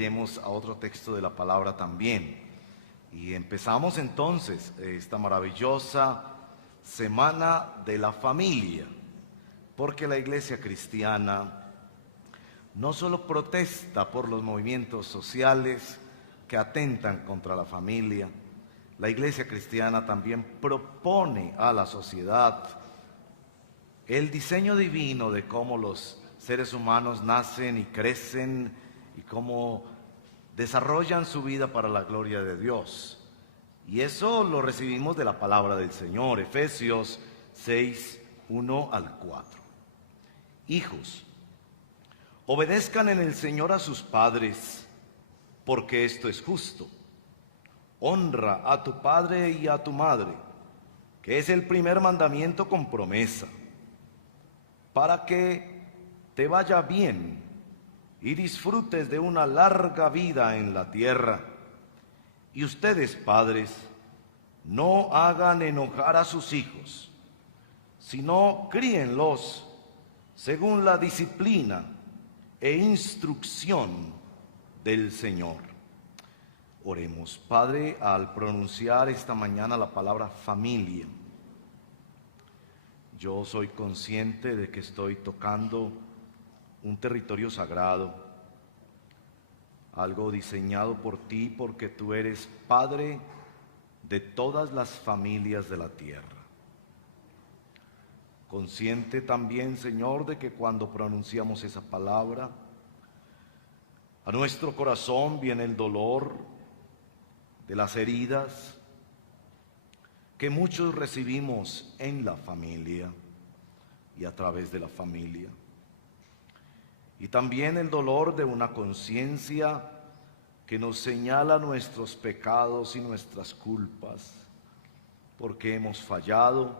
Iremos a otro texto de la palabra también. Y empezamos entonces esta maravillosa semana de la familia, porque la iglesia cristiana no solo protesta por los movimientos sociales que atentan contra la familia, la iglesia cristiana también propone a la sociedad el diseño divino de cómo los seres humanos nacen y crecen y cómo desarrollan su vida para la gloria de Dios. Y eso lo recibimos de la palabra del Señor, Efesios 6, 1 al 4. Hijos, obedezcan en el Señor a sus padres, porque esto es justo. Honra a tu padre y a tu madre, que es el primer mandamiento con promesa, para que te vaya bien y disfrutes de una larga vida en la tierra. Y ustedes, padres, no hagan enojar a sus hijos, sino críenlos según la disciplina e instrucción del Señor. Oremos. Padre, al pronunciar esta mañana la palabra familia, yo soy consciente de que estoy tocando un territorio sagrado, algo diseñado por ti, porque tú eres Padre de todas las familias de la tierra. Consciente también, Señor, de que cuando pronunciamos esa palabra, a nuestro corazón viene el dolor de las heridas que muchos recibimos en la familia y a través de la familia. Y también el dolor de una conciencia que nos señala nuestros pecados y nuestras culpas, porque hemos fallado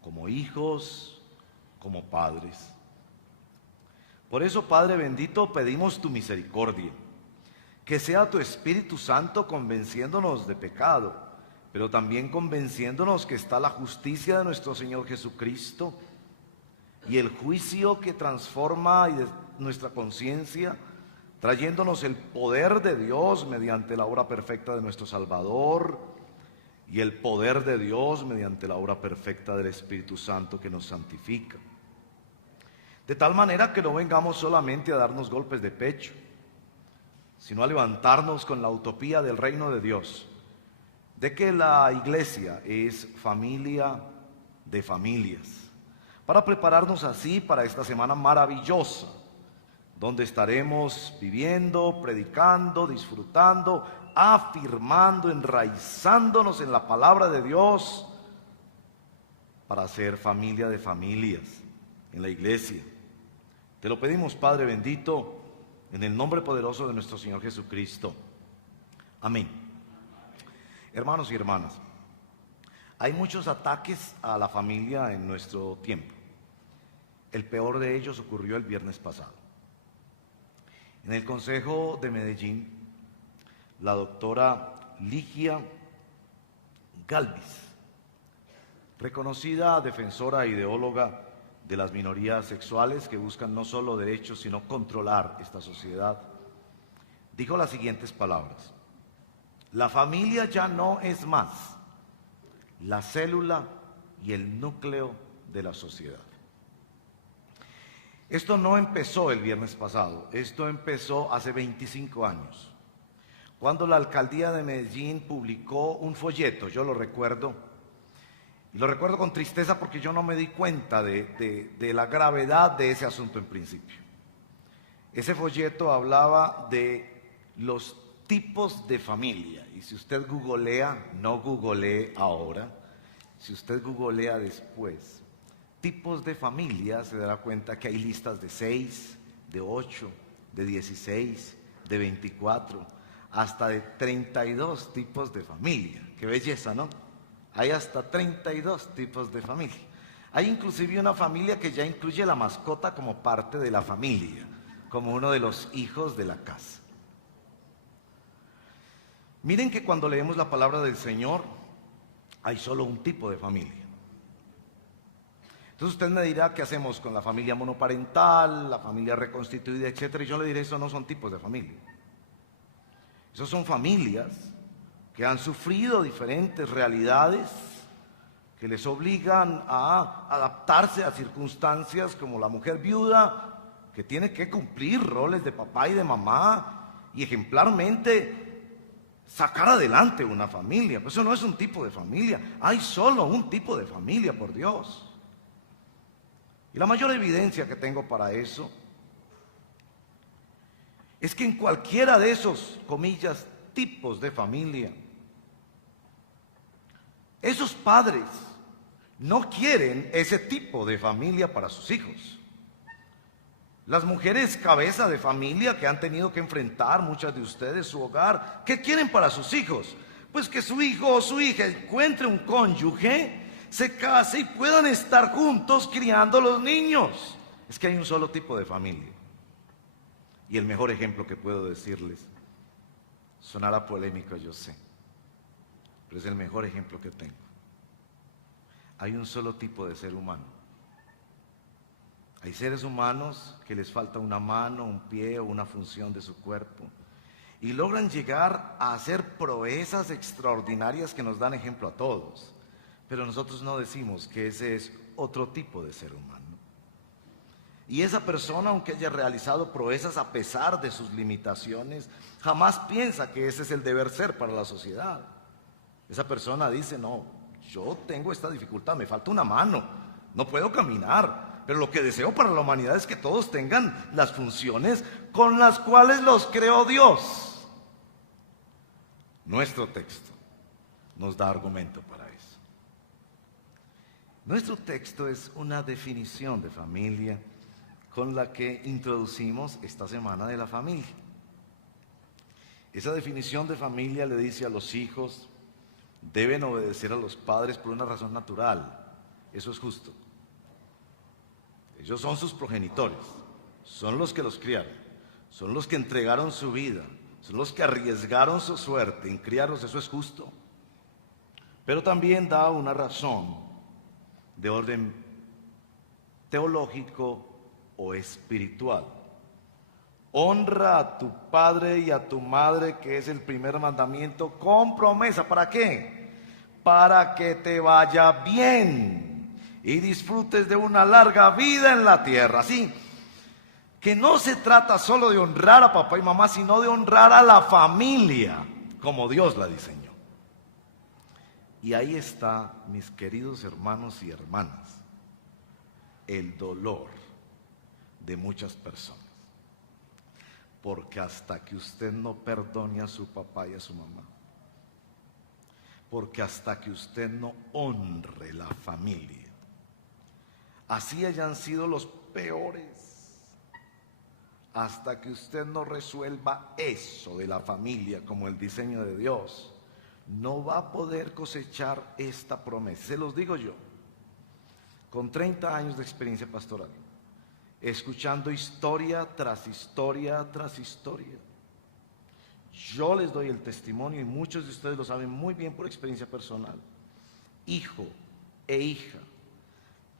como hijos, como padres. Por eso, Padre bendito, pedimos tu misericordia, que sea tu Espíritu Santo convenciéndonos de pecado, pero también convenciéndonos que está la justicia de nuestro Señor Jesucristo y el juicio que transforma nuestra conciencia, trayéndonos el poder de Dios mediante la obra perfecta de nuestro Salvador y el poder de Dios mediante la obra perfecta del Espíritu Santo que nos santifica. De tal manera que no vengamos solamente a darnos golpes de pecho, sino a levantarnos con la utopía del reino de Dios, de que la iglesia es familia de familias, para prepararnos así para esta semana maravillosa, donde estaremos viviendo, predicando, disfrutando, afirmando, enraizándonos en la palabra de Dios, para ser familia de familias en la iglesia. Te lo pedimos, Padre bendito, en el nombre poderoso de nuestro Señor Jesucristo. Amén. Hermanos y hermanas, hay muchos ataques a la familia en nuestro tiempo. El peor de ellos ocurrió el viernes pasado. En el Consejo de Medellín, la doctora Ligia Galvis, reconocida defensora e ideóloga de las minorías sexuales que buscan no solo derechos, sino controlar esta sociedad, dijo las siguientes palabras: la familia ya no es más la célula y el núcleo de la sociedad. Esto no empezó el viernes pasado, esto empezó hace 25 años, cuando la alcaldía de Medellín publicó un folleto. Yo lo recuerdo, y lo recuerdo con tristeza porque yo no me di cuenta de la gravedad de ese asunto en principio. Ese folleto hablaba de los tipos de familia, y si usted googlea, no googlee ahora, si usted googlea después, tipos de familia, se dará cuenta que hay listas de 6, de 8, de 16, de 24, hasta de 32 tipos de familia. Qué belleza, ¿no? Hay hasta 32 tipos de familia. Hay inclusive una familia que ya incluye la mascota como parte de la familia, como uno de los hijos de la casa. Miren que cuando leemos la palabra del Señor, hay solo un tipo de familia. Entonces usted me dirá, ¿qué hacemos con la familia monoparental, la familia reconstituida, etcétera? Y yo le diré, eso no son tipos de familia. Esas son familias que han sufrido diferentes realidades que les obligan a adaptarse a circunstancias como la mujer viuda, que tiene que cumplir roles de papá y de mamá y ejemplarmente sacar adelante una familia. Pero eso no es un tipo de familia, hay solo un tipo de familia, por Dios. Y la mayor evidencia que tengo para eso es que en cualquiera de esos, comillas, tipos de familia, esos padres no quieren ese tipo de familia para sus hijos. Las mujeres cabeza de familia que han tenido que enfrentar, muchas de ustedes, su hogar, ¿qué quieren para sus hijos? Pues que su hijo o su hija encuentre un cónyuge, se case y puedan estar juntos criando los niños. Es que hay un solo tipo de familia. Y el mejor ejemplo que puedo decirles, sonará polémico, yo sé, pero es el mejor ejemplo que tengo. Hay un solo tipo de ser humano. Hay seres humanos que les falta una mano, un pie o una función de su cuerpo y logran llegar a hacer proezas extraordinarias que nos dan ejemplo a todos. Pero nosotros no decimos que ese es otro tipo de ser humano. Y esa persona, aunque haya realizado proezas a pesar de sus limitaciones, jamás piensa que ese es el deber ser para la sociedad. Esa persona dice, no, yo tengo esta dificultad, me falta una mano, no puedo caminar, pero lo que deseo para la humanidad es que todos tengan las funciones con las cuales los creó Dios. Nuestro texto nos da argumento para eso. Nuestro texto es una definición de familia con la que introducimos esta semana de la familia. Esa definición de familia le dice a los hijos, deben obedecer a los padres por una razón natural. Eso es justo. Ellos son sus progenitores, son los que los criaron, son los que entregaron su vida, son los que arriesgaron su suerte en criarlos, eso es justo. Pero también da una razón de orden teológico o espiritual. Honra a tu padre y a tu madre, que es el primer mandamiento, con promesa. ¿Para qué? Para que te vaya bien y disfrutes de una larga vida en la tierra. Así que no se trata solo de honrar a papá y mamá, sino de honrar a la familia como Dios la diseñó. Y ahí está, mis queridos hermanos y hermanas, el dolor de muchas personas. Porque hasta que usted no perdone a su papá y a su mamá, porque hasta que usted no honre la familia, así hayan sido los peores, hasta que usted no resuelva eso de la familia como el diseño de Dios, no va a poder cosechar esta promesa. Se los digo yo, con 30 años de experiencia pastoral, escuchando historia tras historia tras historia. Yo les doy el testimonio y muchos de ustedes lo saben muy bien por experiencia personal. Hijo e hija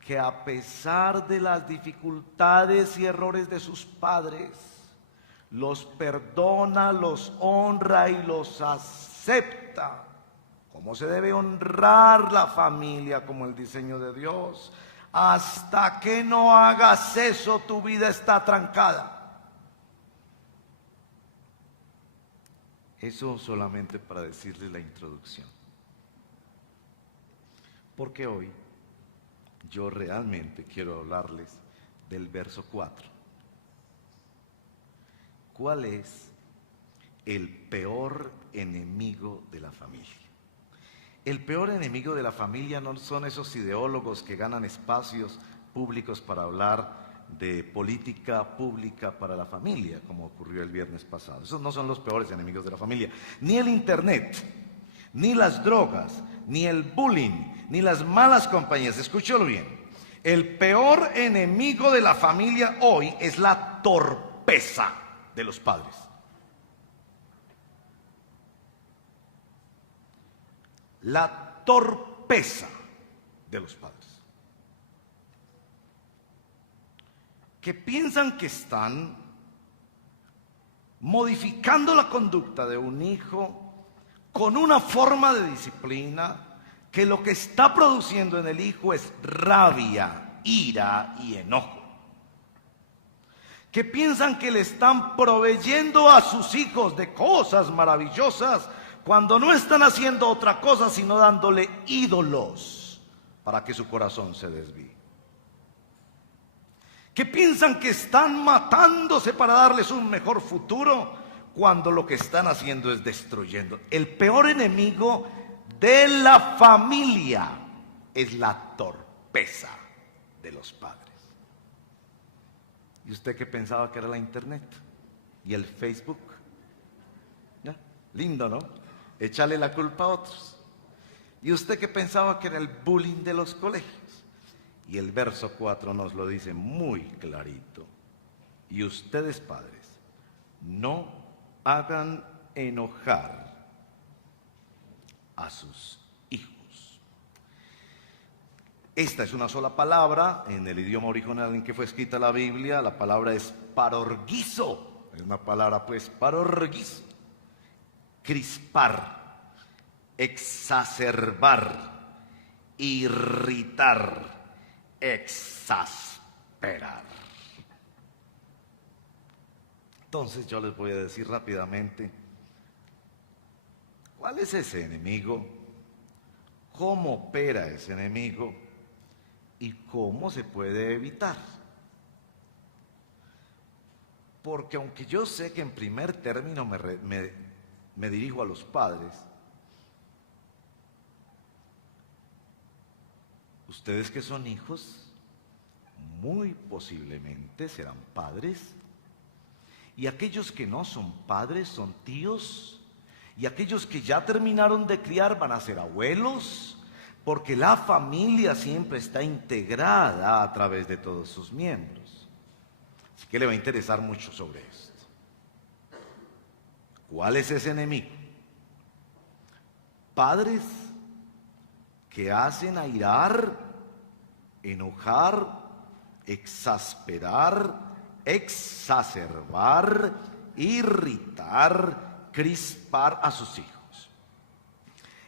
que a pesar de las dificultades y errores de sus padres, los perdona, los honra y los acepta. ¿Cómo se debe honrar la familia como el diseño de Dios? Hasta que no hagas eso, tu vida está trancada. Eso solamente para decirles la introducción. Porque hoy yo realmente quiero hablarles del verso 4. ¿Cuál es el peor enemigo de la familia? El peor enemigo de la familia no son esos ideólogos que ganan espacios públicos para hablar de política pública para la familia, como ocurrió el viernes pasado. Esos no son los peores enemigos de la familia. Ni el internet, ni las drogas, ni el bullying, ni las malas compañías. Escúchalo bien. El peor enemigo de la familia hoy es la torpeza de los padres. La torpeza de los padres, que piensan que están modificando la conducta de un hijo con una forma de disciplina que lo que está produciendo en el hijo es rabia, ira y enojo. Que piensan que le están proveyendo a sus hijos de cosas maravillosas cuando no están haciendo otra cosa sino dándole ídolos para que su corazón se desvíe. Que piensan que están matándose para darles un mejor futuro cuando lo que están haciendo es destruyendo. El peor enemigo de la familia es la torpeza de los padres. ¿Y usted qué pensaba que era la internet? ¿Y el Facebook? ¿Ya? Lindo, ¿no? Échale la culpa a otros. ¿Y usted qué pensaba que era el bullying de los colegios? Y el verso 4 nos lo dice muy clarito. Y ustedes, padres, no hagan enojar a sus hijos. Esta es una sola palabra en el idioma original en que fue escrita la Biblia. La palabra es parorgizo. Es una palabra pues parorgizo. Crispar, exacerbar, irritar, exasperar. Entonces yo les voy a decir rápidamente, ¿cuál es ese enemigo? ¿Cómo opera ese enemigo? ¿Y cómo se puede evitar? Porque aunque yo sé que en primer término me dirijo a los padres, ustedes que son hijos, muy posiblemente serán padres. Y aquellos que no son padres son tíos. Y aquellos que ya terminaron de criar van a ser abuelos. Porque la familia siempre está integrada a través de todos sus miembros. Así que le va a interesar mucho sobre esto. ¿Cuál es ese enemigo? Padres que hacen airar, enojar, exasperar, exacerbar, irritar, crispar a sus hijos.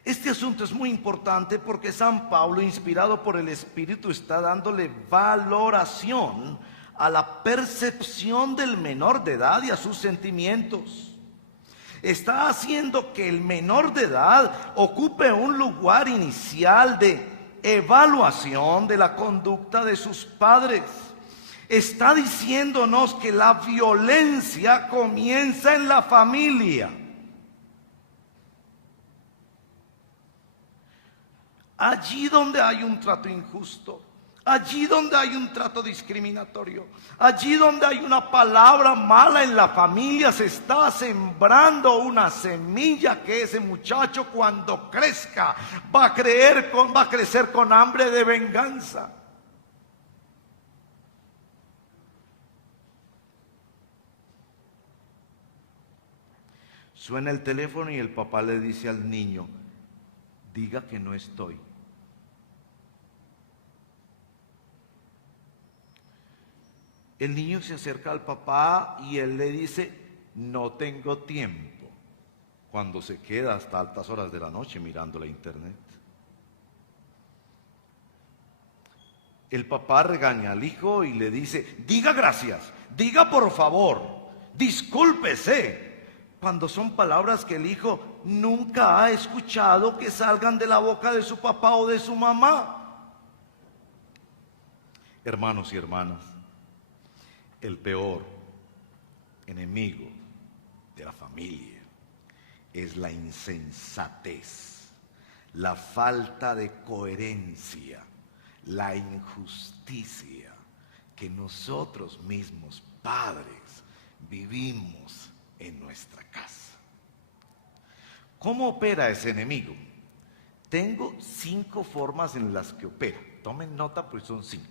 Este asunto es muy importante porque San Pablo, inspirado por el Espíritu, está dándole valoración a la percepción del menor de edad y a sus sentimientos. Está haciendo que el menor de edad ocupe un lugar inicial de evaluación de la conducta de sus padres. Está diciéndonos que la violencia comienza en la familia. Allí donde hay un trato injusto, allí donde hay un trato discriminatorio, allí donde hay una palabra mala en la familia, se está sembrando una semilla que ese muchacho cuando crezca va a crecer con hambre de venganza. Suena el teléfono y el papá le dice al niño, diga que no estoy. El niño se acerca al papá y él le dice, no tengo tiempo, cuando se queda hasta altas horas de la noche mirando la internet. El papá regaña al hijo y le dice, diga gracias, diga por favor, discúlpese, cuando son palabras que el hijo nunca ha escuchado que salgan de la boca de su papá o de su mamá. Hermanos y hermanas, el peor enemigo de la familia es la insensatez, la falta de coherencia, la injusticia que nosotros mismos, padres, vivimos en nuestra casa. ¿Cómo opera ese enemigo? Tengo 5 formas en las que opera. Tomen nota, pues son 5.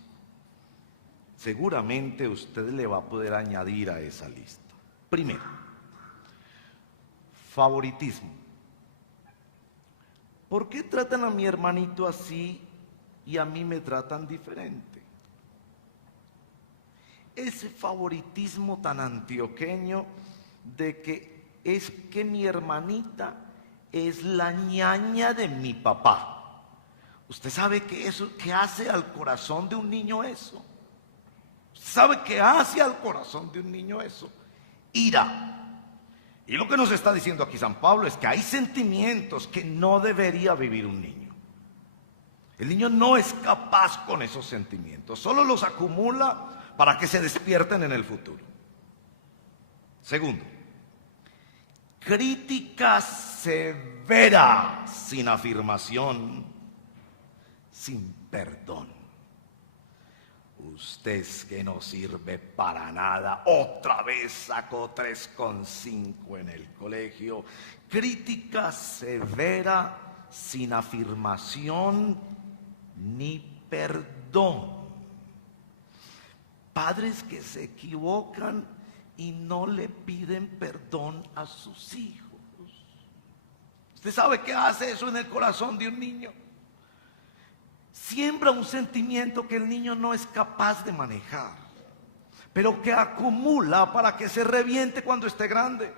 Seguramente usted le va a poder añadir a esa lista. Primero, favoritismo. ¿Por qué tratan a mi hermanito así y a mí me tratan diferente? Ese favoritismo tan antioqueño de que es que mi hermanita es la ñaña de mi papá. ¿Usted sabe qué hace al corazón de un niño eso? ¿Usted sabe qué hace al corazón de un niño eso? Ira. Y lo que nos está diciendo aquí San Pablo es que hay sentimientos que no debería vivir un niño. El niño no es capaz con esos sentimientos, solo los acumula para que se despierten en el futuro. Segundo, crítica severa sin afirmación, sin perdón. Usted es que no sirve para nada. Otra vez sacó 3,5 en el colegio. Crítica severa sin afirmación ni perdón. Padres que se equivocan y no le piden perdón a sus hijos. ¿Usted sabe qué hace eso en el corazón de un niño? Siembra un sentimiento que el niño no es capaz de manejar, pero que acumula para que se reviente cuando esté grande.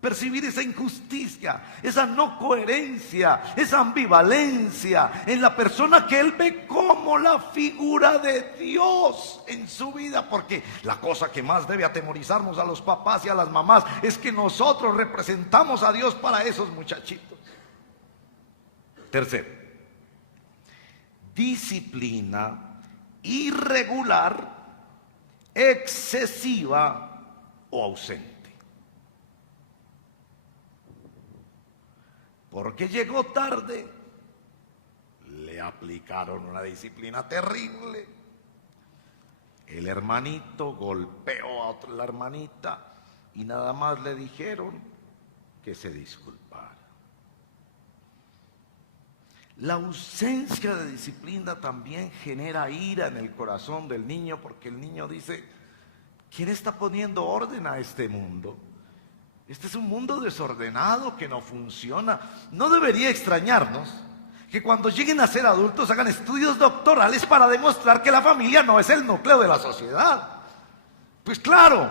Percibir esa injusticia, esa no coherencia, esa ambivalencia en la persona que él ve como la figura de Dios en su vida. Porque la cosa que más debe atemorizarnos a los papás y a las mamás es que nosotros representamos a Dios para esos muchachitos. Tercero, disciplina irregular, excesiva o ausente. Porque llegó tarde, le aplicaron una disciplina terrible. El hermanito golpeó a la hermanita y nada más le dijeron que se disculpara. La ausencia de disciplina también genera ira en el corazón del niño, porque el niño dice: ¿quién está poniendo orden a este mundo? Este es un mundo desordenado que no funciona. No debería extrañarnos que cuando lleguen a ser adultos hagan estudios doctorales para demostrar que la familia no es el núcleo de la sociedad. Pues claro,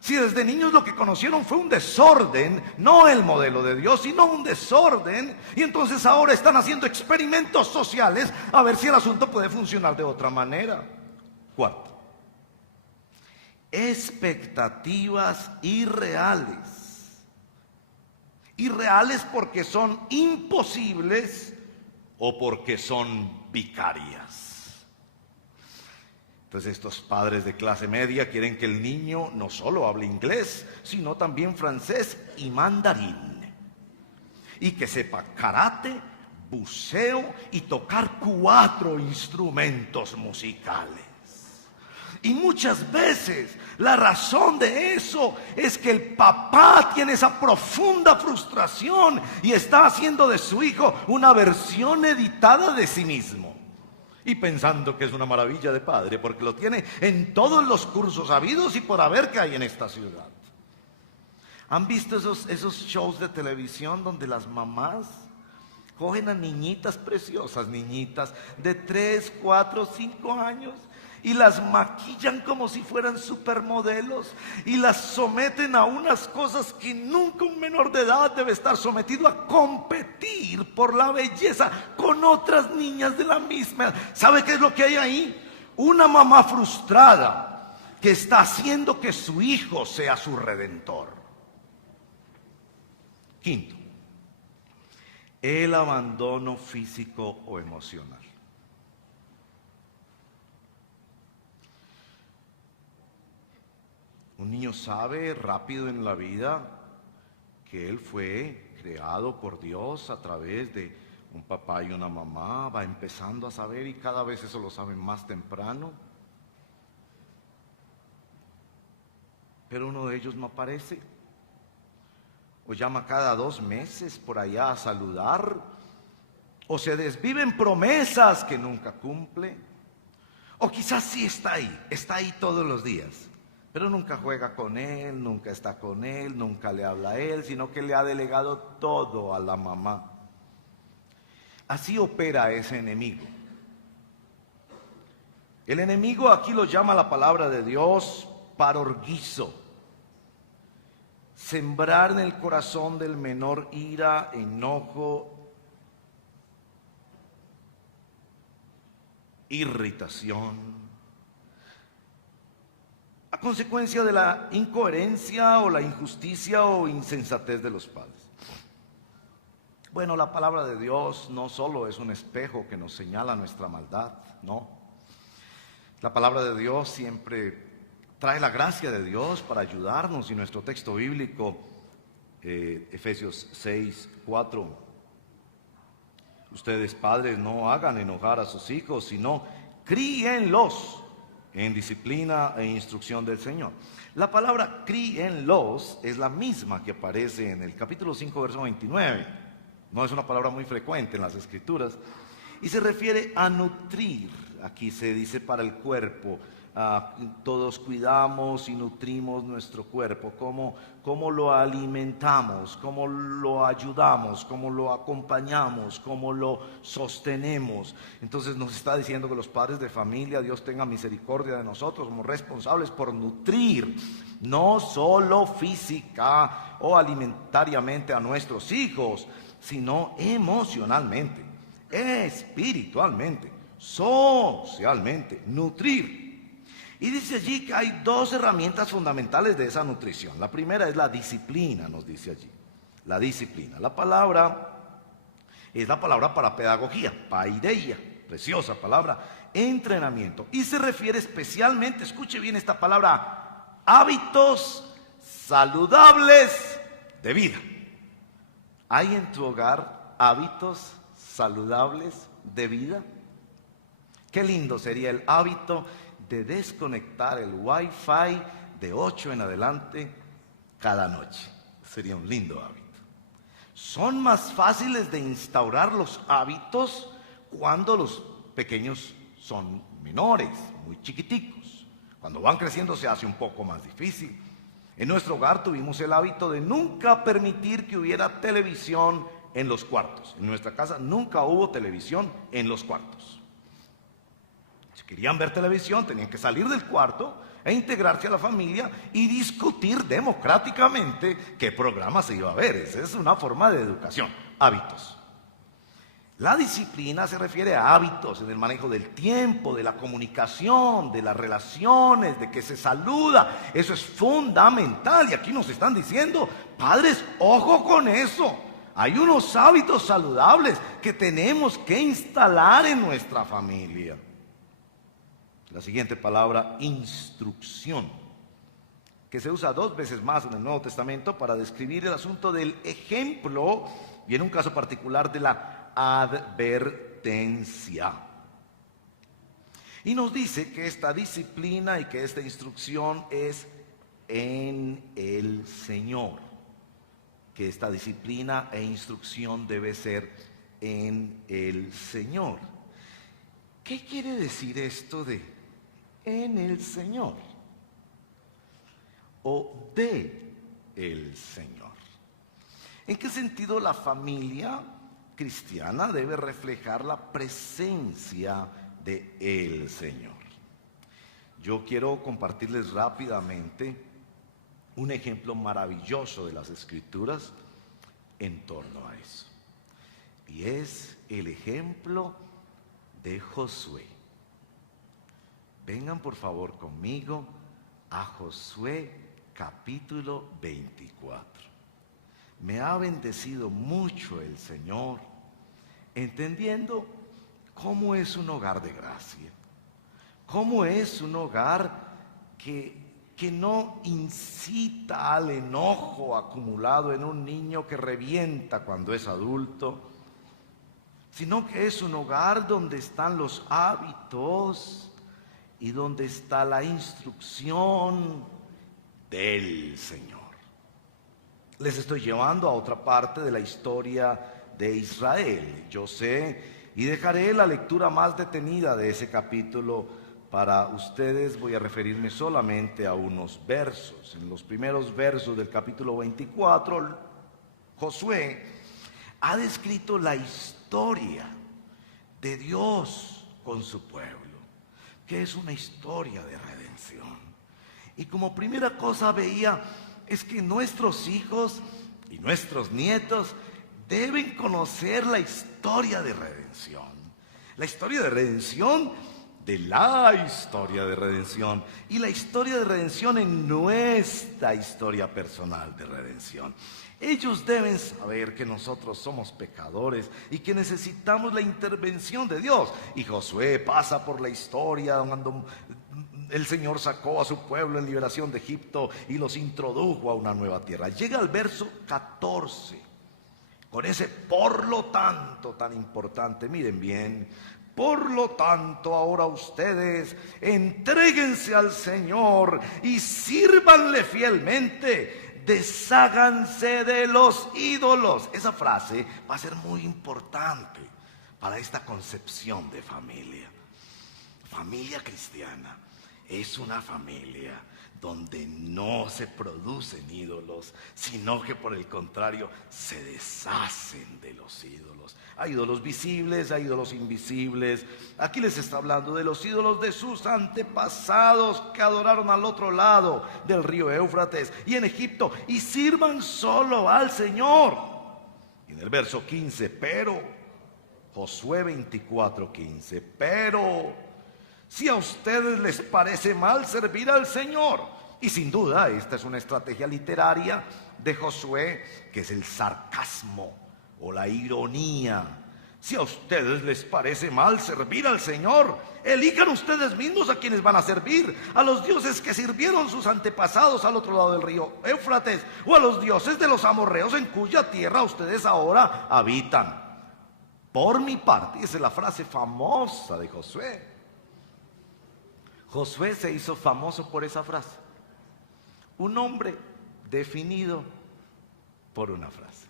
si desde niños lo que conocieron fue un desorden, no el modelo de Dios, sino un desorden, y entonces ahora están haciendo experimentos sociales a ver si el asunto puede funcionar de otra manera. Cuarto, expectativas irreales. Irreales porque son imposibles o porque son vicarias. Entonces estos padres de clase media quieren que el niño no solo hable inglés, sino también francés y mandarín. Y que sepa karate, buceo y tocar 4 instrumentos musicales. Y muchas veces la razón de eso es que el papá tiene esa profunda frustración y está haciendo de su hijo una versión editada de sí mismo. Y pensando que es una maravilla de padre porque lo tiene en todos los cursos habidos y por haber que hay en esta ciudad. ¿Han visto esos shows de televisión donde las mamás cogen a niñitas preciosas, niñitas de 3, 4, 5 años, y las maquillan como si fueran supermodelos y las someten a unas cosas que nunca un menor de edad debe estar sometido, a competir por la belleza con otras niñas de la misma? ¿Sabe qué es lo que hay ahí? Una mamá frustrada que está haciendo que su hijo sea su redentor. Quinto, el abandono físico o emocional. Un niño sabe rápido en la vida que él fue creado por Dios a través de un papá y una mamá. Va empezando a saber y cada vez eso lo saben más temprano. Pero uno de ellos no aparece. O llama cada 2 meses por allá a saludar. O se desviven promesas que nunca cumple. O quizás sí está ahí todos los días. Pero nunca juega con él, nunca está con él, nunca le habla a él, sino que le ha delegado todo a la mamá. Así opera ese enemigo. El enemigo aquí lo llama la palabra de Dios parorguizo. sembrar en el corazón del menor ira, enojo, irritación, a consecuencia de la incoherencia o la injusticia o insensatez de los padres. Bueno, la palabra de Dios no solo es un espejo que nos señala nuestra maldad, no. La palabra de Dios siempre trae la gracia de Dios para ayudarnos, y nuestro texto bíblico, Efesios 6:4. Ustedes, padres, no hagan enojar a sus hijos, sino críenlos en disciplina e instrucción del Señor. La palabra críenlos es la misma que aparece en el capítulo 5, verso 29. No es una palabra muy frecuente en las Escrituras y se refiere a nutrir. Aquí se dice para el cuerpo. Todos cuidamos y nutrimos nuestro cuerpo, cómo lo alimentamos, cómo lo ayudamos, cómo lo acompañamos, cómo lo sostenemos. Entonces nos está diciendo que los padres de familia, Dios tenga misericordia de nosotros, somos responsables por nutrir, no solo física o alimentariamente a nuestros hijos, sino emocionalmente, espiritualmente, socialmente, nutrir. Y dice allí que hay dos herramientas fundamentales de esa nutrición. La primera es la disciplina, nos dice allí. La disciplina. La palabra es la palabra para pedagogía, paideia, preciosa palabra, entrenamiento. Y se refiere especialmente, escuche bien esta palabra, hábitos saludables de vida. ¿Hay en tu hogar hábitos saludables de vida? Qué lindo sería el hábito de desconectar el Wi-Fi de 8 en adelante cada noche. Sería un lindo hábito. Son más fáciles de instaurar los hábitos cuando los pequeños son menores, muy chiquiticos. Cuando van creciendo se hace un poco más difícil. En nuestro hogar tuvimos el hábito de nunca permitir que hubiera televisión en los cuartos. En nuestra casa nunca hubo televisión en los cuartos. Si querían ver televisión, tenían que salir del cuarto e integrarse a la familia y discutir democráticamente qué programa se iba a ver. Esa es una forma de educación, hábitos. La disciplina se refiere a hábitos en el manejo del tiempo, de la comunicación, de las relaciones, de que se saluda. Eso es fundamental. Y aquí nos están diciendo, padres, ojo con eso. Hay unos hábitos saludables que tenemos que instalar en nuestra familia. La siguiente palabra, instrucción, que se usa 2 veces más en el Nuevo Testamento para describir el asunto del ejemplo y en un caso particular de la advertencia. Y nos dice que esta disciplina y que esta instrucción es en el Señor, que esta disciplina e instrucción debe ser en el Señor. ¿Qué quiere decir esto de en el Señor o de el Señor? ¿En qué sentido la familia cristiana debe reflejar la presencia de el Señor? Yo quiero compartirles rápidamente un ejemplo maravilloso de las Escrituras en torno a eso. Y es el ejemplo de Josué. Vengan por favor conmigo a Josué capítulo 24. Me ha bendecido mucho el Señor, entendiendo cómo es un hogar de gracia, cómo es un hogar que no incita al enojo acumulado en un niño que revienta cuando es adulto, sino que es un hogar donde están los hábitos y donde está la instrucción del Señor. Les estoy llevando a otra parte de la historia de Israel. Yo sé, y dejaré la lectura más detenida de ese capítulo para ustedes. Voy a referirme solamente a unos versos. En los primeros versos del capítulo 24, Josué ha descrito la historia de Dios con su pueblo, que es una historia de redención. Y como primera cosa veía es que nuestros hijos y nuestros nietos deben conocer la historia de redención. La historia de redención de la historia de redención y la historia de redención en nuestra historia personal de redención. Ellos deben saber que nosotros somos pecadores y que necesitamos la intervención de Dios. Y Josué pasa por la historia cuando el Señor sacó a su pueblo en liberación de Egipto y los introdujo a una nueva tierra. Llega al verso 14, con ese por lo tanto tan importante. Miren bien: por lo tanto, ahora ustedes entréguense al Señor y sírvanle fielmente, desháganse de los ídolos. Esa frase va a ser muy importante para esta concepción de familia. Familia cristiana es una familia donde no se producen ídolos, sino que por el contrario se deshacen de los ídolos. Hay ídolos visibles, hay ídolos invisibles. Aquí les está hablando de los ídolos de sus antepasados que adoraron al otro lado del río Éufrates y en Egipto, y sirvan solo al Señor. Y en el verso 15, pero, Josué 24:15, pero si a ustedes les parece mal servir al Señor, y sin duda esta es una estrategia literaria de Josué, que es el sarcasmo o la ironía. Si a ustedes les parece mal servir al Señor, elijan ustedes mismos a quienes van a servir: a los dioses que sirvieron sus antepasados al otro lado del río Éufrates, o a los dioses de los amorreos en cuya tierra ustedes ahora habitan. Por mi parte, esa es la frase famosa de Josué. Josué se hizo famoso por esa frase. Un hombre definido por una frase.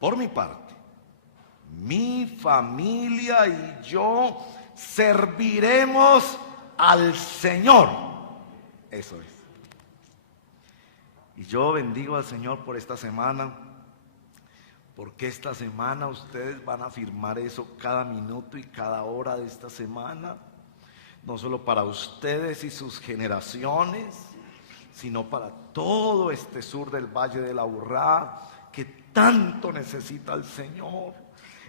Por mi parte, mi familia y yo serviremos al Señor. Eso es. Y yo bendigo al Señor por esta semana, porque esta semana ustedes van a afirmar eso cada minuto y cada hora de esta semana, no solo para ustedes y sus generaciones, sino para todo este sur del Valle de la Aburrá, que tanto necesita al Señor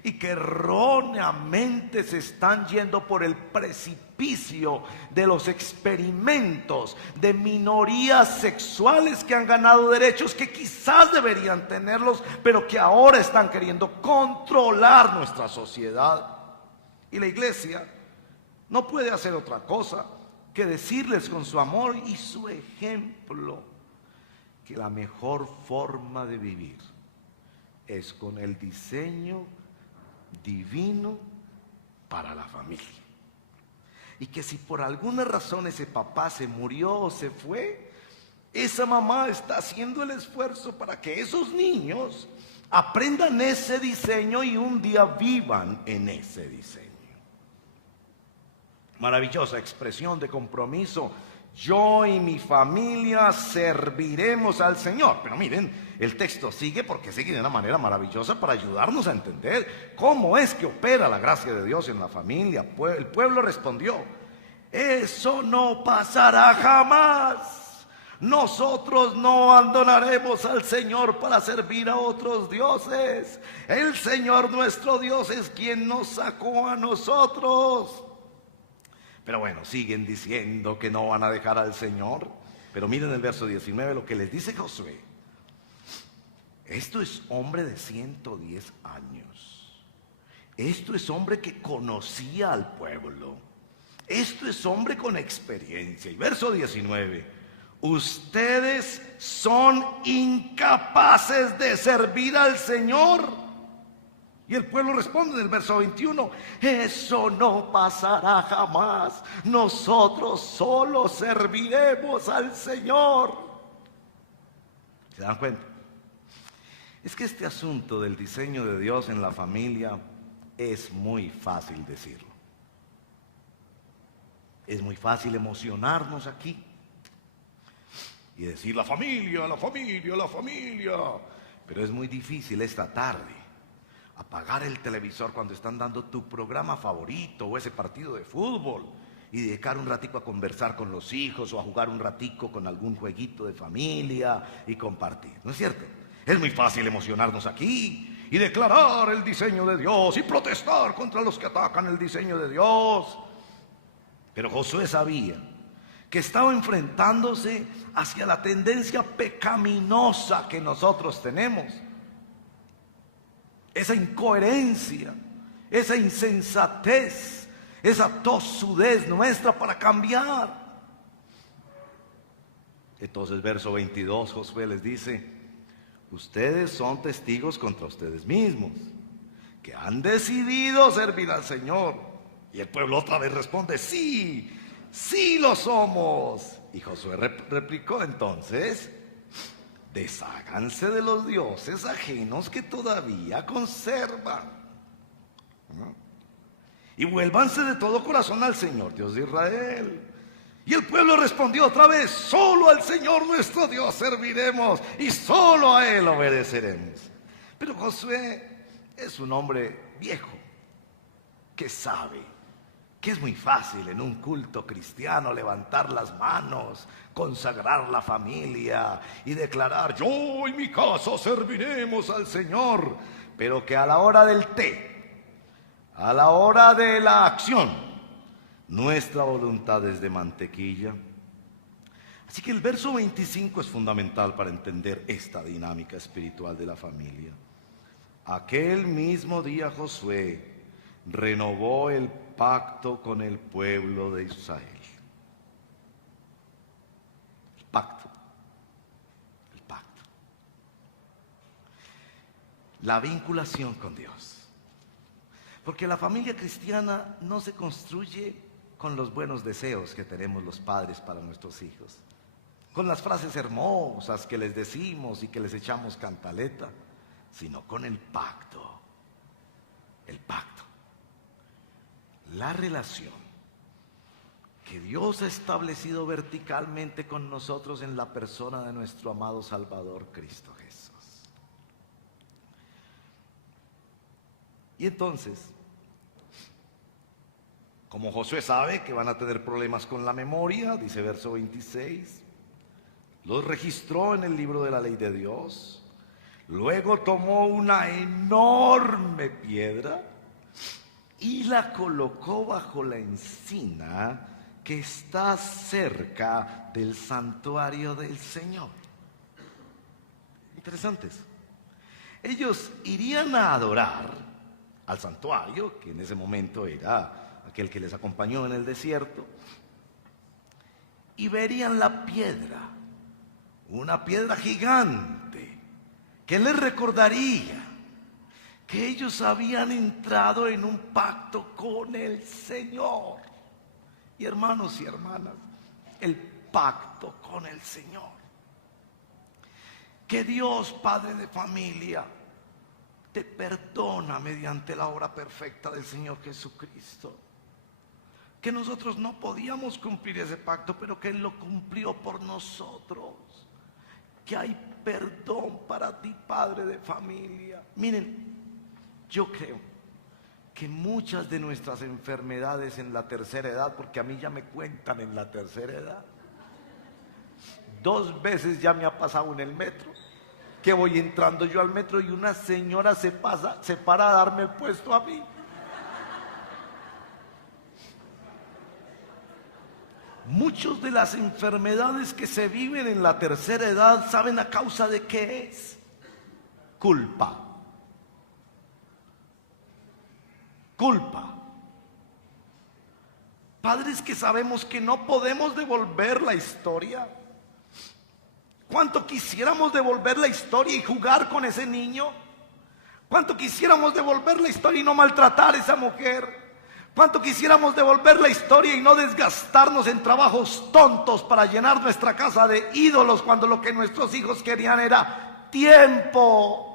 y que erróneamente se están yendo por el precipicio de los experimentos de minorías sexuales que han ganado derechos que quizás deberían tenerlos, pero que ahora están queriendo controlar nuestra sociedad. Y la iglesia no puede hacer otra cosa que decirles con su amor y su ejemplo que la mejor forma de vivir es con el diseño divino para la familia. Y que si por alguna razón ese papá se murió o se fue, esa mamá está haciendo el esfuerzo para que esos niños aprendan ese diseño y un día vivan en ese diseño. Maravillosa expresión de compromiso. Yo y mi familia serviremos al Señor. Pero miren, el texto sigue, porque sigue de una manera maravillosa para ayudarnos a entender cómo es que opera la gracia de Dios en la familia. El pueblo respondió: eso no pasará jamás. Nosotros no abandonaremos al Señor para servir a otros dioses. El Señor nuestro Dios es quien nos sacó a nosotros. Pero bueno, siguen diciendo que no van a dejar al Señor. Pero miren el verso 19, lo que les dice Josué. Esto es hombre de 110 años. Esto es hombre que conocía al pueblo. Esto es hombre con experiencia. Y verso 19. Ustedes son incapaces de servir al Señor. Y el pueblo responde en el verso 21, eso no pasará jamás. Nosotros solo serviremos al Señor. ¿Se dan cuenta? Es que este asunto del diseño de Dios en la familia es muy fácil decirlo. Es muy fácil emocionarnos aquí y decir la familia, la familia, la familia. Pero es muy difícil esta tarde apagar el televisor cuando están dando tu programa favorito o ese partido de fútbol y dedicar un ratico a conversar con los hijos o a jugar un ratico con algún jueguito de familia y compartir, ¿no es cierto? Es muy fácil emocionarnos aquí y declarar el diseño de Dios y protestar contra los que atacan el diseño de Dios. Pero Josué sabía que estaba enfrentándose hacia la tendencia pecaminosa que nosotros tenemos. Esa incoherencia, esa insensatez, esa tosudez nuestra para cambiar. Entonces, verso 22, Josué les dice: ustedes son testigos contra ustedes mismos, que han decidido servir al Señor. Y el pueblo otra vez responde: sí, sí lo somos. Y Josué replicó entonces: desháganse de los dioses ajenos que todavía conservan, y vuélvanse de todo corazón al Señor Dios de Israel. Y el pueblo respondió otra vez: solo al Señor nuestro Dios serviremos y solo a Él obedeceremos. Pero Josué es un hombre viejo que sabe que es muy fácil en un culto cristiano levantar las manos, consagrar la familia y declarar: yo y mi casa serviremos al Señor. Pero que a la hora del té, a la hora de la acción, nuestra voluntad es de mantequilla. Así que el verso 25 es fundamental para entender esta dinámica espiritual de la familia. Aquel mismo día Josué renovó el pacto con el pueblo de Israel. El pacto. La vinculación con Dios. Porque la familia cristiana no se construye con los buenos deseos que tenemos los padres para nuestros hijos, con las frases hermosas que les decimos y que les echamos cantaleta, sino con el pacto. El pacto. La relación que Dios ha establecido verticalmente con nosotros en la persona de nuestro amado Salvador Cristo Jesús. Y entonces, como Josué sabe que van a tener problemas con la memoria, dice verso 26, los registró en el libro de la ley de Dios. Luego tomó una enorme piedra y la colocó bajo la encina que está cerca del santuario del Señor. Interesantes. Ellos irían a adorar al santuario, que en ese momento era aquel que les acompañó en el desierto, y verían la piedra, una piedra gigante, que les recordaría que ellos habían entrado en un pacto con el Señor. Y hermanos y hermanas, el pacto con el Señor. Que Dios, Padre de familia, te perdona mediante la obra perfecta del Señor Jesucristo. Que nosotros no podíamos cumplir ese pacto, pero que Él lo cumplió por nosotros. Que hay perdón para ti, padre de familia. Miren, yo creo que muchas de nuestras enfermedades en la tercera edad, porque a mí ya me cuentan en la tercera edad, 2 veces ya me ha pasado en el metro, que voy entrando yo al metro y una señora se para a darme el puesto a mí. Muchas de las enfermedades que se viven en la tercera edad, ¿saben a causa de qué es? Culpa. Culpa. Padres que sabemos que no podemos devolver la historia. ¿Cuánto quisiéramos devolver la historia y jugar con ese niño? ¿Cuánto quisiéramos devolver la historia y no maltratar a esa mujer? ¿Cuánto quisiéramos devolver la historia y no desgastarnos en trabajos tontos para llenar nuestra casa de ídolos cuando lo que nuestros hijos querían era tiempo?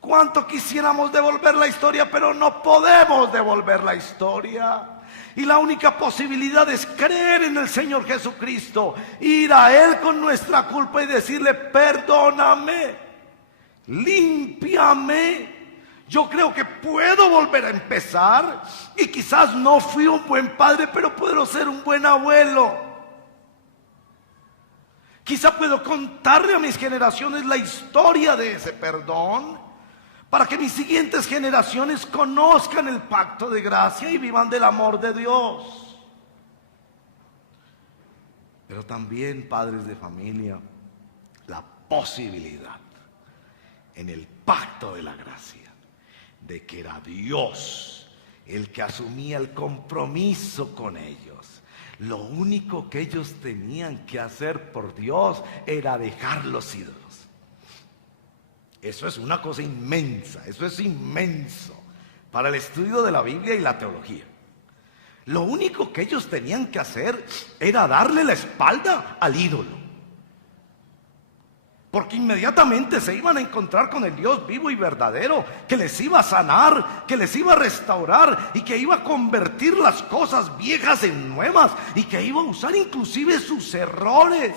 ¿Cuánto quisiéramos devolver la historia, pero no podemos devolver la historia? Y la única posibilidad es creer en el Señor Jesucristo, ir a Él con nuestra culpa y decirle: perdóname, límpiame. Yo creo que puedo volver a empezar y quizás no fui un buen padre, pero puedo ser un buen abuelo. Quizá puedo contarle a mis generaciones la historia de ese perdón para que mis siguientes generaciones conozcan el pacto de gracia y vivan del amor de Dios. Pero también, padres de familia, la posibilidad en el pacto de la gracia de que era Dios el que asumía el compromiso con ellos. Lo único que ellos tenían que hacer por Dios era dejar los ídolos. Eso es una cosa inmensa, eso es inmenso para el estudio de la Biblia y la teología. Lo único que ellos tenían que hacer era darle la espalda al ídolo. Porque inmediatamente se iban a encontrar con el Dios vivo y verdadero, que les iba a sanar, que les iba a restaurar y que iba a convertir las cosas viejas en nuevas y que iba a usar inclusive sus errores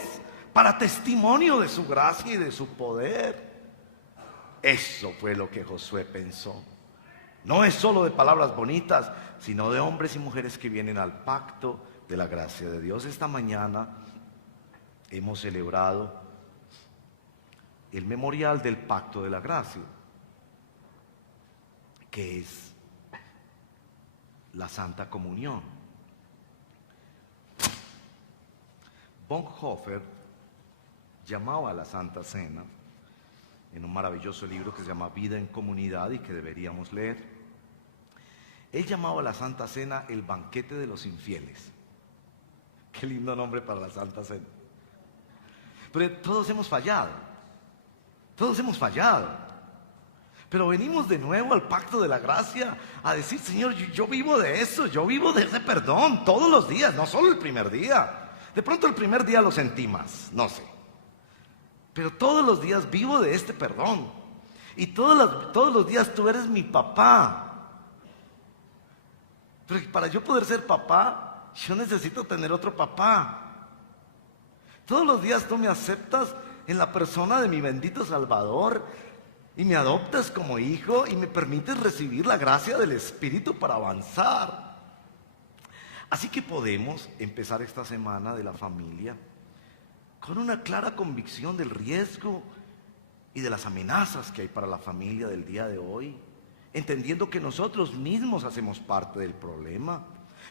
para testimonio de su gracia y de su poder. Eso fue lo que Josué pensó. No es solo de palabras bonitas, sino de hombres y mujeres que vienen al pacto de la gracia de Dios. Esta mañana hemos celebrado el memorial del pacto de la gracia, que es la Santa Comunión. Bonhoeffer llamaba a la Santa Cena, en un maravilloso libro que se llama Vida en Comunidad y que deberíamos leer, él llamaba a la Santa Cena el banquete de los infieles. Qué lindo nombre para la Santa Cena. Pero todos hemos fallado. Todos hemos fallado, pero venimos de nuevo al pacto de la gracia a decir: Señor, yo vivo de eso, yo vivo de ese perdón todos los días, no solo el primer día. De pronto el primer día lo sentí más, no sé, pero todos los días vivo de este perdón. Y todos los días tú eres mi papá. Pero para yo poder ser papá, yo necesito tener otro papá. Todos los días tú me aceptas en la persona de mi bendito Salvador y me adoptas como hijo y me permites recibir la gracia del Espíritu para avanzar. Así que podemos empezar esta semana de la familia con una clara convicción del riesgo y de las amenazas que hay para la familia del día de hoy, entendiendo que nosotros mismos hacemos parte del problema.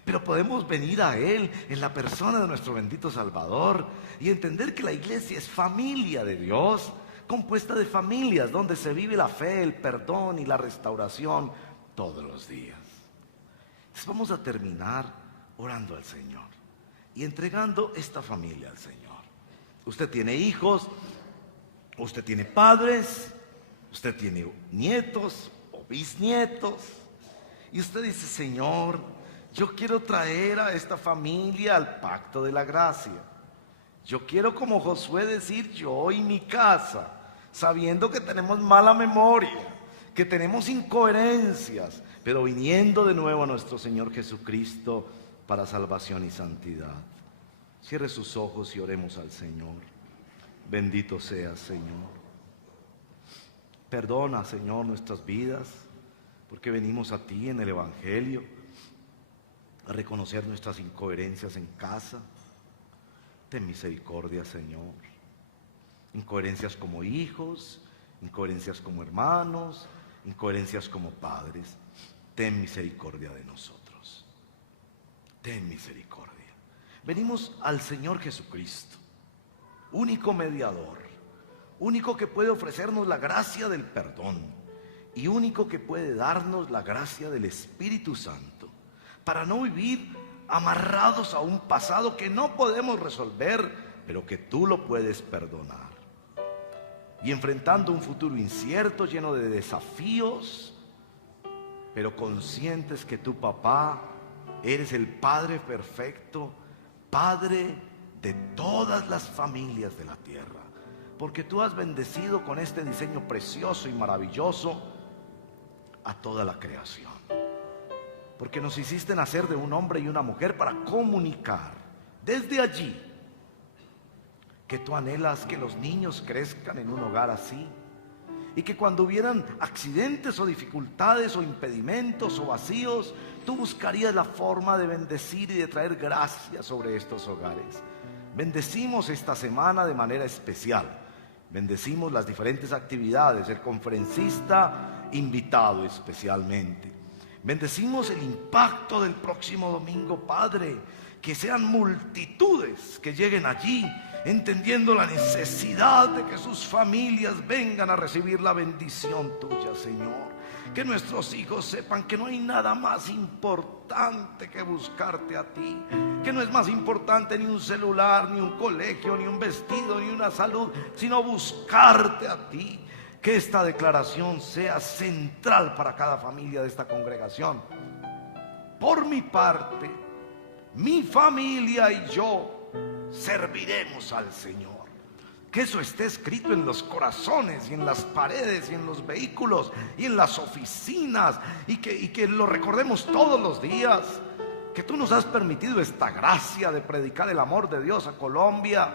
Pero podemos venir a Él en la persona de nuestro bendito Salvador y entender que la iglesia es familia de Dios, compuesta de familias donde se vive la fe, el perdón y la restauración todos los días. Entonces vamos a terminar orando al Señor y entregando esta familia al Señor. Usted tiene hijos, usted tiene padres, usted tiene nietos o bisnietos y usted dice: Señor, yo quiero traer a esta familia al pacto de la gracia. Yo quiero, como Josué, decir: yo y mi casa, sabiendo que tenemos mala memoria, que tenemos incoherencias, pero viniendo de nuevo a nuestro Señor Jesucristo para salvación y santidad. Cierre sus ojos y oremos al Señor. Bendito seas, Señor. Perdona, Señor, nuestras vidas, porque venimos a ti en el Evangelio a reconocer nuestras incoherencias en casa. Ten misericordia, Señor. Incoherencias como hijos, incoherencias como hermanos, incoherencias como padres. Ten misericordia de nosotros. Ten misericordia. Venimos al Señor Jesucristo, único mediador, único que puede ofrecernos la gracia del perdón y único que puede darnos la gracia del Espíritu Santo, para no vivir amarrados a un pasado que no podemos resolver, pero que tú lo puedes perdonar. Y enfrentando un futuro incierto, lleno de desafíos, pero conscientes que tu papá eres el Padre perfecto, Padre de todas las familias de la tierra, porque tú has bendecido con este diseño precioso y maravilloso a toda la creación. Porque nos hiciste nacer de un hombre y una mujer para comunicar. Desde allí, que tú anhelas que los niños crezcan en un hogar así, y que cuando hubieran accidentes o dificultades o impedimentos o vacíos, tú buscarías la forma de bendecir y de traer gracia sobre estos hogares. Bendecimos esta semana de manera especial. Bendecimos las diferentes actividades, el conferencista invitado especialmente. Bendecimos el impacto del próximo domingo, Padre, que sean multitudes que lleguen allí, entendiendo la necesidad de que sus familias vengan a recibir la bendición tuya, Señor. Que nuestros hijos sepan que no hay nada más importante que buscarte a ti, que no es más importante ni un celular, ni un colegio, ni un vestido, ni una salud, sino buscarte a ti. Que esta declaración sea central para cada familia de esta congregación. Por mi parte, mi familia y yo serviremos al Señor. Que eso esté escrito en los corazones y en las paredes y en los vehículos y en las oficinas, y que lo recordemos todos los días. Que tú nos has permitido esta gracia de predicar el amor de Dios a Colombia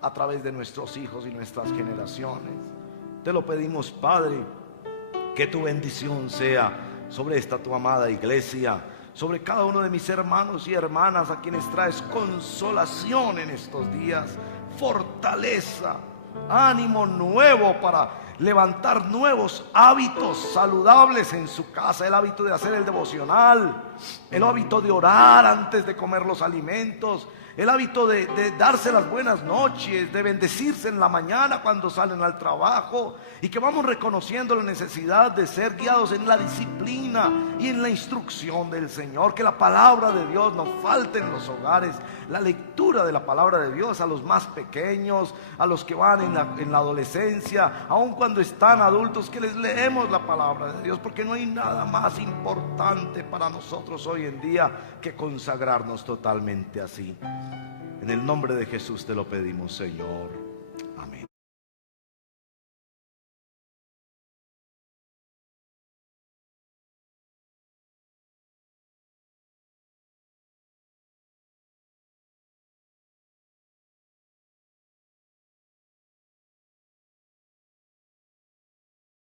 a través de nuestros hijos y nuestras generaciones. Te lo pedimos, Padre, que tu bendición sea sobre esta tu amada iglesia, sobre cada uno de mis hermanos y hermanas a quienes traes consolación en estos días, fortaleza, ánimo nuevo para levantar nuevos hábitos saludables en su casa, el hábito de hacer el devocional, el hábito de orar antes de comer los alimentos, el hábito de darse las buenas noches, de bendecirse en la mañana cuando salen al trabajo, y que vamos reconociendo la necesidad de ser guiados en la disciplina y en la instrucción del Señor. Que la palabra de Dios no falte en los hogares, la lectura de la palabra de Dios a los más pequeños, a los que van en la adolescencia, aun cuando están adultos, que les leemos la palabra de Dios, porque no hay nada más importante para nosotros hoy en día que consagrarnos totalmente así. En el nombre de Jesús te lo pedimos, Señor.